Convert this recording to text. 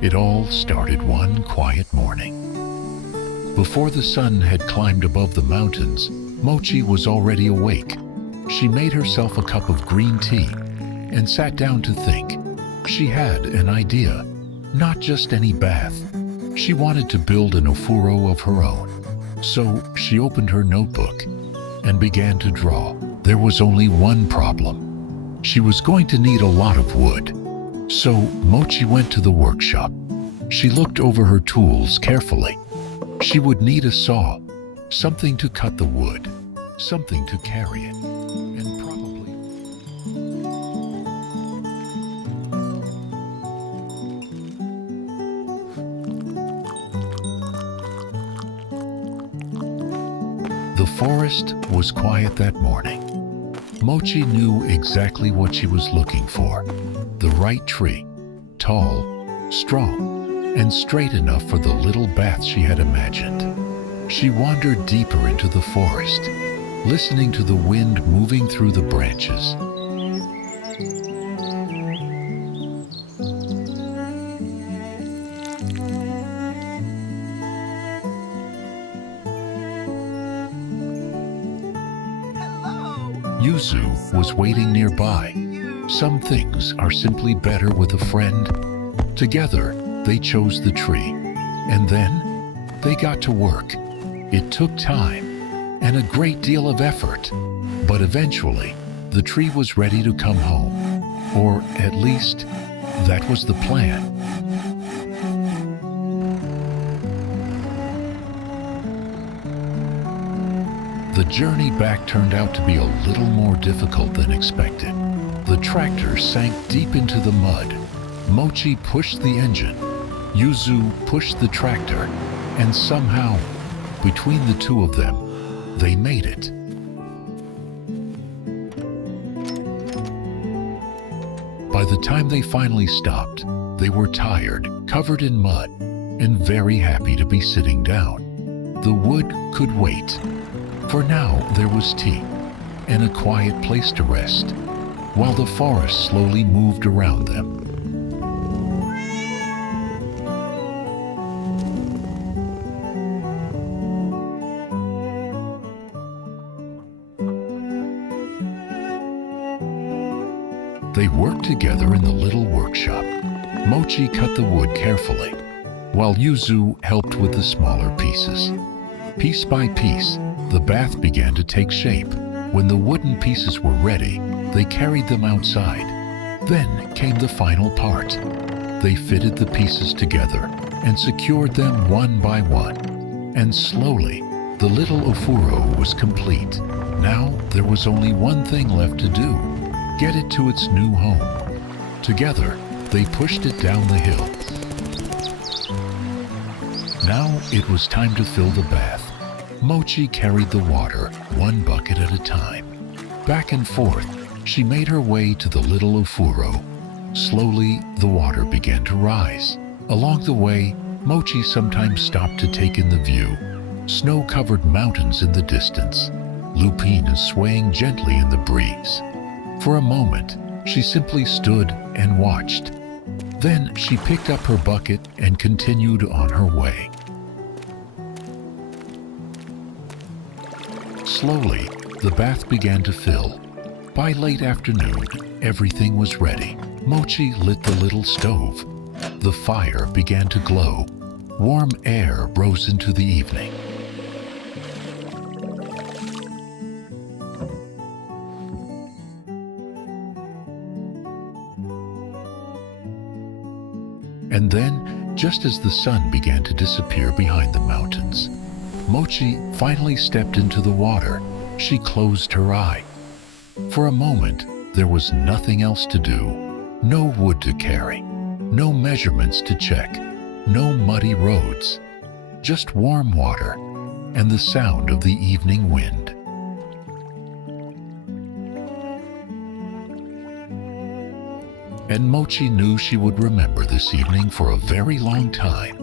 It all started one quiet morning. Before the sun had climbed above the mountains, Mochi was already awake. She made herself a cup of green tea and sat down to think. She had an idea, not just any bath. She wanted to build an Ofuro of her own. So she opened her notebook and began to draw. There was only one problem. She was going to need a lot of wood. So Mochi went to the workshop. She looked over her tools carefully. She would need a saw, something to cut the wood, something to carry it, and probably... The forest was quiet that morning. Mochi knew exactly what she was looking for. The right tree, tall, strong, and straight enough for the little bath she had imagined. She wandered deeper into the forest, listening to the wind moving through the branches. Yuzu was waiting nearby. Some things are simply better with a friend. Together, they chose the tree, and then they got to work. It took time and a great deal of effort, but eventually the tree was ready to come home, or at least that was the plan. The journey back turned out to be a little more difficult than expected. The tractor sank deep into the mud. Mochi pushed the engine. Yuzu pushed the tractor, and somehow, between the two of them, they made it. By the time they finally stopped, they were tired, covered in mud, and very happy to be sitting down. The wood could wait. For now, there was tea and a quiet place to rest, while the forest slowly moved around them. They worked together in the little workshop. Mochi cut the wood carefully, while Yuzu helped with the smaller pieces. Piece by piece, the bath began to take shape. When the wooden pieces were ready, they carried them outside. Then came the final part. They fitted the pieces together and secured them one by one. And slowly, the little Ofuro was complete. Now there was only one thing left to do: get it to its new home. Together, they pushed it down the hill. Now it was time to fill the bath. Mochi carried the water, one bucket at a time. Back and forth, she made her way to the little Ofuro. Slowly, the water began to rise. Along the way, Mochi sometimes stopped to take in the view. Snow-covered mountains in the distance, lupines swaying gently in the breeze. For a moment, she simply stood and watched. Then she picked up her bucket and continued on her way. Slowly, the bath began to fill. By late afternoon, everything was ready. Mochi lit the little stove. The fire began to glow. Warm air rose into the evening. And then, just as the sun began to disappear behind the mountains, Mochi finally stepped into the water. She closed her eye. For a moment, there was nothing else to do. No wood to carry, no measurements to check, no muddy roads. Just warm water and the sound of the evening wind. And Mochi knew she would remember this evening for a very long time.